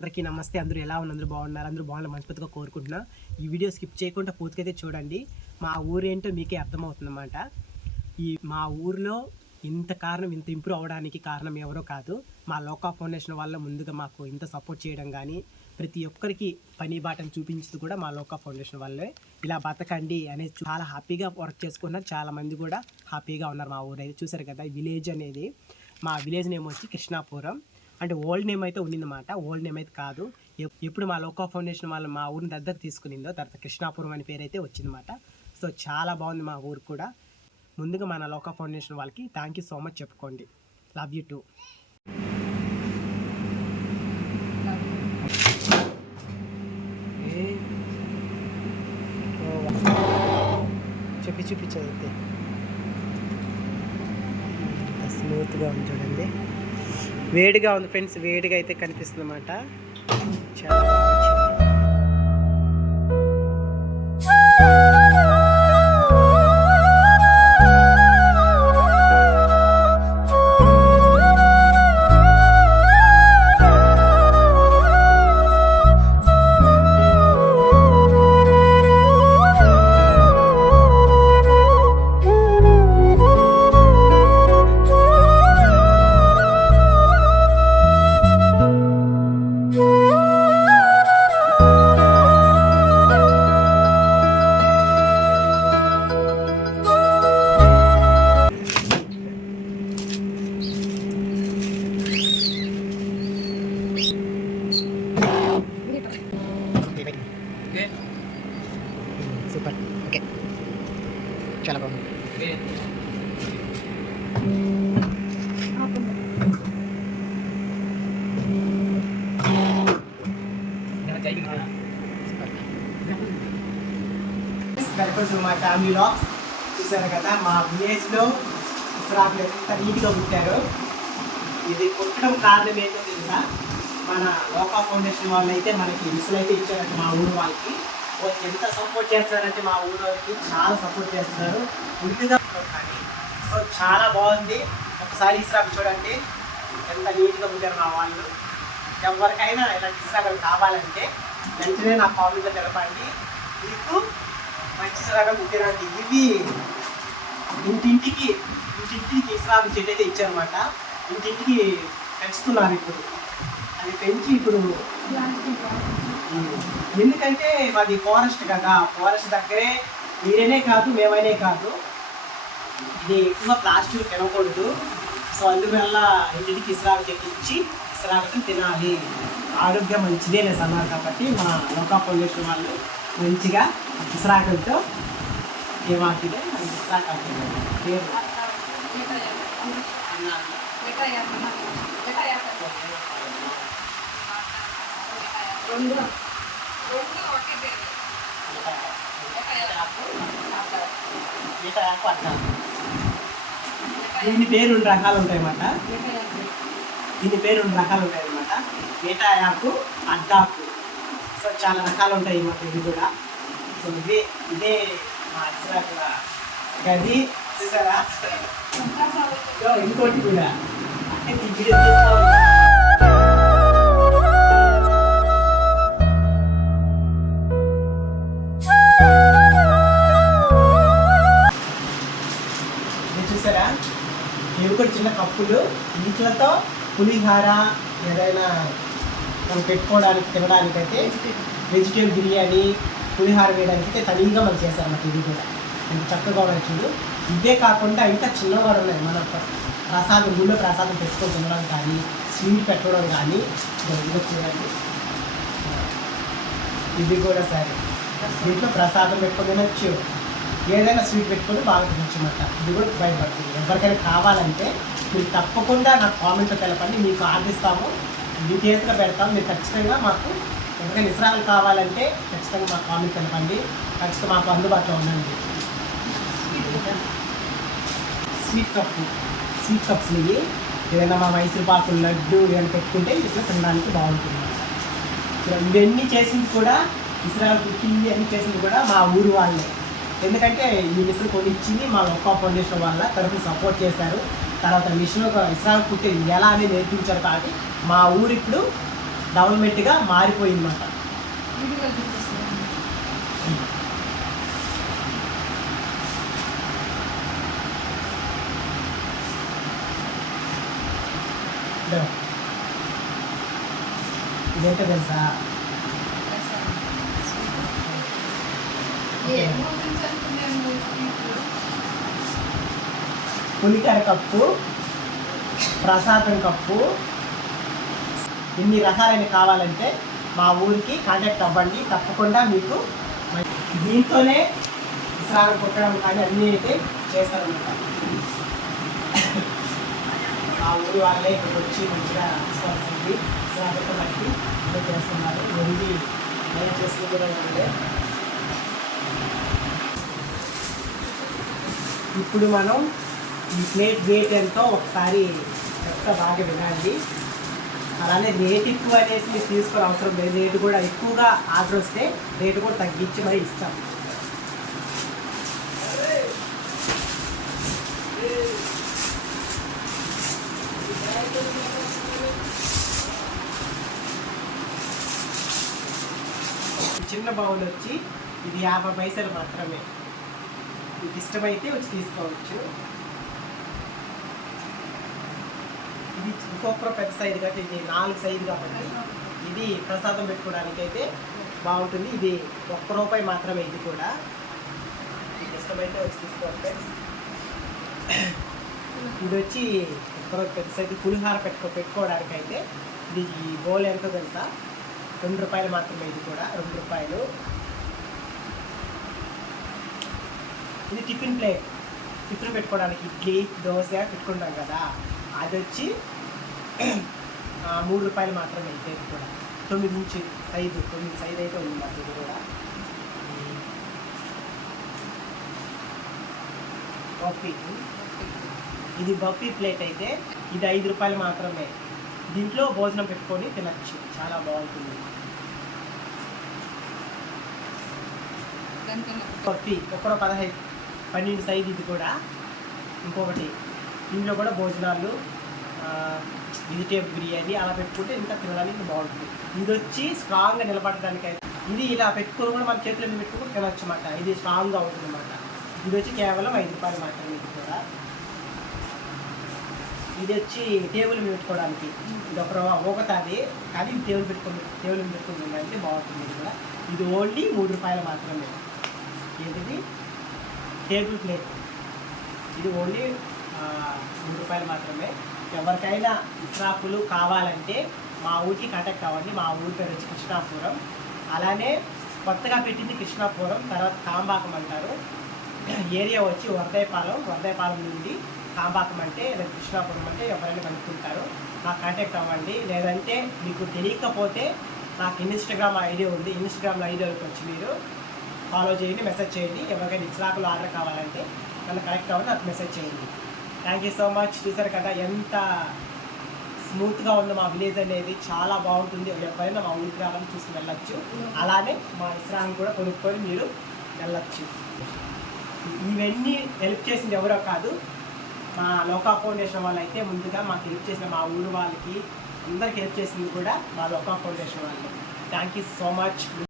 అందరికీ నమస్తే. అందరూ ఎలా ఉన్నారు? అందరూ బాగున్నారు? అందరూ బాగున్నారు మనస్ఫూర్తిగా కోరుకుంటున్నా. ఈ వీడియో స్కిప్ చేయకుండా పూర్తికైతే చూడండి. మా ఊరేంటో మీకే అర్థమవుతుందన్నమాట. ఈ మా ఊరిలో ఇంత కారణం ఇంత ఇంప్రూవ్ అవ్వడానికి కారణం ఎవరో కాదు. మా లోకా ఫౌండేషన్ వల్ల ముందుగా మాకు ఇంత సపోర్ట్ చేయడం కానీ ప్రతి ఒక్కరికి పని బాటను చూపించింది కూడా మా లోకా ఫౌండేషన్ వల్లే ఇలా బతకండి అనేది చాలా హ్యాపీగా వర్క్ చేసుకున్నారు. చాలా మంది కూడా హ్యాపీగా ఉన్నారు మా ఊరు. అయితే చూసారు కదా విలేజ్ అనేది. మా విలేజ్ నేమ్ వచ్చి కృష్ణాపురం. అంటే ఓల్డ్ నేమ్ అయితే ఉండిందన్నమాట. ఓల్డ్ నేమ్ అయితే కాదు. ఇప్పుడు మా లోకా ఫౌండేషన్ వాళ్ళు మా ఊరిని దగ్గర తీసుకునిందో తర్వాత కృష్ణాపురం అనే పేరు అయితే వచ్చిందన్నమాట. సో చాలా బాగుంది మా ఊరు కూడా. ముందుగా మన లోకా ఫౌండేషన్ వాళ్ళకి థ్యాంక్ యూ సో మచ్ చెప్పుకోండి. లవ్ యూ టూ చూపి చూపించదైతే స్మూత్గా ఉంది చూడండి. వేడిగా ఉంది ఫ్రెండ్స్ వేడిగా అయితే కనిపిస్తుంది అన్నమాట చాలా వెల్కమ్ మా ఫ్యామిలీలో చూశారు కదా మా విలేజ్లో ఇస్రాకులు ఎంత నీట్గా పుట్టారు ఇది పుట్టడం కారణం ఏంటో తెలుసా? మన లోకా ఫౌండేషన్ వాళ్ళు అయితే మనకి మిషన్ అయితే ఇచ్చారంటే మా ఊరు వాళ్ళకి. ఎంత సపోర్ట్ చేస్తున్నారంటే మా ఊరు వాళ్ళకి చాలా సపోర్ట్ చేస్తున్నారు. ముందుగా కానీ సో చాలా బాగుంది. ఒకసారి ఇస్రాకు చూడండి. ఎంత నీట్గా పుట్టారు మా వాళ్ళు. ఎవరికైనా ఇలాంటి ఇస్రాకులు కావాలంటే వెంటనే నా కామెంట్లో తెలపండి. మీకు మంచి ఇస్రాకులు పుట్టినండి ఇవి ఇంటింటికి ఇంటింటికి ఇస్రాకు చెట్టు అయితే ఇచ్చారన్నమాట. ఇంటింటికి పెంచుతున్నారు ఇప్పుడు. అది పెంచి ఇప్పుడు ఎందుకంటే మాది ఫారెస్ట్ కదా ఫారెస్ట్ దగ్గరే మీరేనే కాదు మేమైనే కాదు. ఇది ఎక్కువ ప్లాస్టిక్ తినకూడదు. సో అందువల్ల ఇంటికి ఇస్రాకు చెట్టు ఇచ్చి ఇస్రాకు తినాలి. ఆరోగ్యం మంచిదే అనేసి అన్నారు కాబట్టి మా లోకా ఫౌండేషన్ వాళ్ళు మంచిగా ఇస్రాకులతో ఏమాకిదే ఇస్రాకు పేరు అన్నారు. దీని పేరు రెండు రకాలు ఉంటాయన్నమాట. దీని పేరు రెండు రకాలు ఉంటాయన్నమాట. ఏటా ఏటాయాకు అడ్డాకు సో చాలా రకాలు ఉంటాయి మాకు ఇది కూడా. సో ఇదే ఇదే మా ఇస్రాకుల గది చూసారా? ఇంకోటి కూడా. అంటే వీడియో ఇది చూసారా? ఇవి కూడా చిన్న కప్పులు. వీటిలతో పులిహార ఏదైనా మనం పెట్టుకోవడానికి తినడానికి అయితే వెజిటేబుల్ బిర్యానీ పులిహార వేయడానికి అయితే తనిగా మనం చేశారన్నమాట ఇది కూడా. చక్కగా ఉన్నాయి చూడు. ఇదే కాకుండా ఇంకా చిన్నగా ఉన్నాయి మన ప్రసాదం గుళ్ళో ప్రసాదం పెట్టుకొని తినడం కానీ స్వీట్ పెట్టడం కానీ ఇదిగో చూడండి. ఇది కూడా సరే. దీంట్లో ప్రసాదం పెట్టుకొని తినొచ్చు. ఏదైనా స్వీట్ పెట్టుకొని బాగా తినొచ్చు ఇది కూడా బయటపడుతుంది ఎవరికైనా కావాలంటే మీరు తప్పకుండా నాకు కామెంట్లో తెలపండి. మీకు ఆర్దిస్తాము డీటెయిల్స్గా పెడతాం. మీరు ఖచ్చితంగా మాకు ఎవరికైనా ఇస్రాయల్ కావాలంటే ఖచ్చితంగా మాకు కామెంట్ తెలపండి. ఖచ్చితంగా మాకు అందుబాటులో ఉండండి. స్వీట్ కప్పు స్వీట్ కప్స్ ఇవి ఏదైనా మా మైసూర్ పాకు లడ్డు ఏదైనా పెట్టుకుంటే ఇట్లా తినడానికి బాగుంటుంది. ఇవన్నీ చేసింది కూడా ఇస్రాయల్ కుకింగ్ అన్ని చేసింది కూడా మా ఊరు వాళ్ళే. ఎందుకంటే ఈ మిషన్ కొనిచ్చింది మా ఒక్క ఫౌండేషన్ వాళ్ళ తరఫున సపోర్ట్ చేశారు. తర్వాత మిషన్ ఒక ఇస్రాయల్ కుట్టే ఎలా అనేది నేర్పించారు కాబట్టి మా ఊరు ఇప్పుడు డెవలప్మెంట్గా మారిపోయిందన్నమాట. ఇదేంటో తెలుసా? Yeah, మూమెంట్స్ పులికర కప్పు ప్రసాదం కప్పు. ఇన్ని రకాలైన కావాలంటే మా ఊరికి కాంటాక్ట్ అవ్వండి. తప్పకుండా మీకు దీంతోనే స్నానం కొట్టడం కానీ అన్నీ అయితే చేస్తారనమాట మా ఊరి వాళ్ళే ఇక్కడికి వచ్చి మంచిగా స్వాగతించి స్వాగతం బట్టి ఇలా చేస్తున్నారు. వెళ్ళి నేను చేసుకుని కూడా ఇప్పుడు మనం ఈ ప్లేట్ వెయిట్ ఎంతో ఒకసారి చెప్తా బాగా వినండి. అలానే రేట్ ఎక్కువ అనేసి మీరు తీసుకొని అవసరం లేదు. రేటు కూడా ఎక్కువగా ఆర్డర్ వస్తే రేటు కూడా తగ్గించి మరి ఇస్తాం. చిన్న బౌల్ వచ్చి ఇది యాభై పైసలు మాత్రమే. మీకు ఇష్టమైతే వచ్చి తీసుకోవచ్చు. ఇది ఇంకొక పెద్ద సైజు కాబట్టి ఇది నాలుగు సైజు కాబట్టి ఇది ప్రసాదం పెట్టుకోవడానికి అయితే బాగుంటుంది. ఇది ఒక్క రూపాయి మాత్రమే ఇది కూడా. ఇష్టమైతే వచ్చి తీసుకోవాలి ఇది వచ్చి ఒక్క రూపాయి పెద్ద సైజు పులిహార పెట్టుకో పెట్టుకోవడానికి అయితే ఇది ఈ బౌల్ ఎంతో తెలుసా? రెండు రూపాయలు మాత్రమే ఇది కూడా రెండు రూపాయలు. ఇది టిఫిన్ ప్లేట్. టిఫిన్ పెట్టుకోవడానికి ఇడ్లీ దోశ పెట్టుకుంటాం కదా. అది వచ్చి మూడు రూపాయలు మాత్రమే అయితే కూడా. తొమ్మిది నుంచి సైజు తొమ్మిది సైజు అయితే ఉంది అది కూడా. బఫీ. ఇది బఫీ ప్లేట్ అయితే ఇది ఐదు రూపాయలు మాత్రమే. దీంట్లో భోజనం పెట్టుకొని తినచ్చు. చాలా బాగుంటుంది. బఫీ. ఒకరో పదహైదు. పన్నెండు సైజు ఇది కూడా. ఇంకొకటి. ఇందులో కూడా భోజనాలు వెజిటేబుల్ బిర్యానీ అలా పెట్టుకుంటే ఇంకా తినడానికి బాగుంటుంది. ఇది వచ్చి స్ట్రాంగ్గా నిలబడడానికి అయితే ఇది ఇలా పెట్టుకొని కూడా మన చేతిలో పెట్టుకుని తినొచ్చు అన్నమాట. ఇది స్ట్రాంగ్గా అవుతుంది అన్నమాట. ఇది వచ్చి కేవలం ఐదు రూపాయలు మాత్రమే ఇది కూడా. ఇది వచ్చి టేబుల్ మీద పెట్టుకోవడానికి ఇది ఒక ఊగతాది కానీ ఇది టేబుల్ పెట్టుకుని టేబుల్ మీద పెట్టుకుని బాగుంటుంది ఇది కూడా. ఇది ఓన్లీ మూడు రూపాయలు మాత్రమే. ఏంటిది టేబుల్ ప్లేట్ ఇది ఓన్లీ ఆ, మూడు రూపాయలు మాత్రమే. ఎవరికైనా ఇస్రాపులు కావాలంటే మా ఊరికి కాంటాక్ట్ అవ్వండి. మా ఊరి పేరు వచ్చి కృష్ణాపురం. అలానే కొత్తగా పెట్టింది కృష్ణాపురం తర్వాత కాంబాకం అంటారు. ఏరియా వచ్చి వరదాయపాలెం వరదాయపాలెం నుండి కాంబాకం అంటే లేదా కృష్ణాపురం అంటే ఎవరైనా కనుక్కుంటారు. నాకు కాంటాక్ట్ అవ్వండి. లేదంటే మీకు తెలియకపోతే నాకు ఇన్స్టాగ్రామ్ ఐడి ఉంది. ఇన్స్టాగ్రామ్ ఐడియాకి వచ్చి మీరు ఫాలో చేయండి మెసేజ్ చేయండి. ఎవరికైనా ఇస్లాకులు ఆర్డర్ కావాలంటే నన్ను కనెక్ట్ అవ్వండి నాకు మెసేజ్ చేయండి. థ్యాంక్ యూ సో మచ్ చూసారు కదా ఎంత స్మూత్గా ఉంది మా విలేజ్ అనేది చాలా బాగుంటుంది. ఎప్పుడైనా మా ఊరికి రావాలని చూసి వెళ్ళొచ్చు. అలానే మా విశ్రాన్ని కూడా కొనుక్కొని మీరు వెళ్ళొచ్చు. ఇవన్నీ హెల్ప్ చేసింది ఎవరో కాదు మా లోకా ఫౌండేషన్ వాళ్ళు అయితే ముందుగా మాకు హెల్ప్ చేసిన మా ఊరు వాళ్ళకి అందరికి హెల్ప్ చేసింది కూడా మా లోకా ఫౌండేషన్ వాళ్ళు. Thank you so much